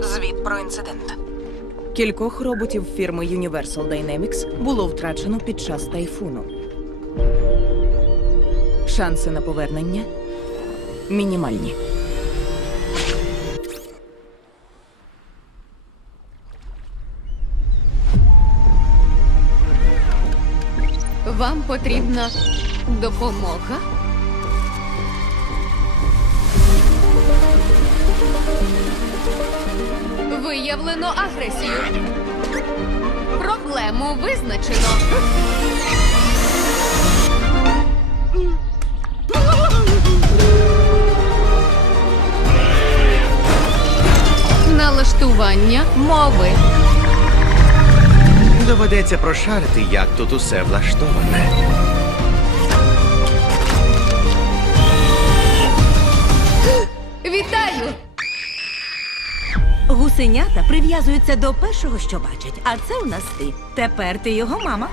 Звіт про інцидент. Кількох роботів фірми Universal Dynamics було втрачено під час тайфуну. Шанси на повернення мінімальні. Вам потрібна допомога. виявлено агресію. Проблему визначено. Налаштування мови. Доведеться прошарити, як тут усе влаштоване. Вітаю! Гусенята прив'язуються до першого, що бачать, а це у нас ти. Тепер ти його мама.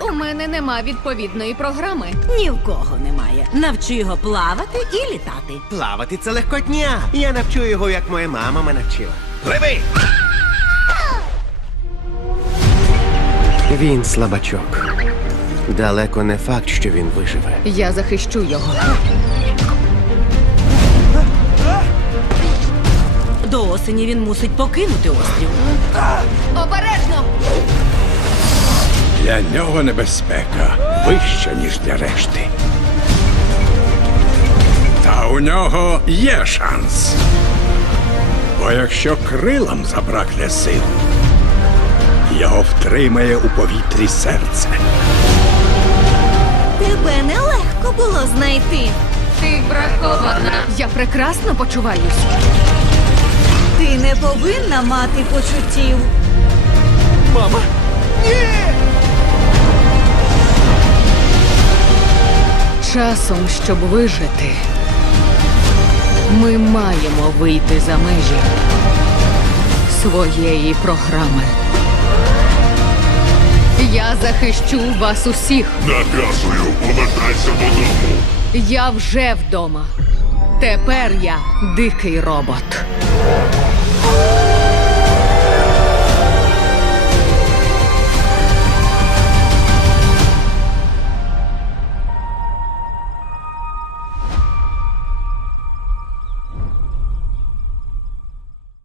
У мене нема відповідної програми. Ні в кого немає. Навчу його плавати і літати. Плавати це легкотня. Я навчу його, як моя мама мене навчила. Пливи! Він слабачок. Далеко не факт, що він виживе. Я захищу його. До осені він мусить покинути острів. Обережно! Для нього небезпека вища, ніж для решти. Та у нього є шанс. Бо якщо крилам забракне сил, його втримає у повітрі серце. Тебе нелегко було знайти. Ти бракована. Я прекрасно почуваюсь. Ти не повинна мати почуттів. Мама. Ні! Часом, щоб вижити, ми маємо вийти за межі своєї програми. Я захищу вас усіх. Наказую, повертайся додому. Я вже вдома. Тепер я дикий робот.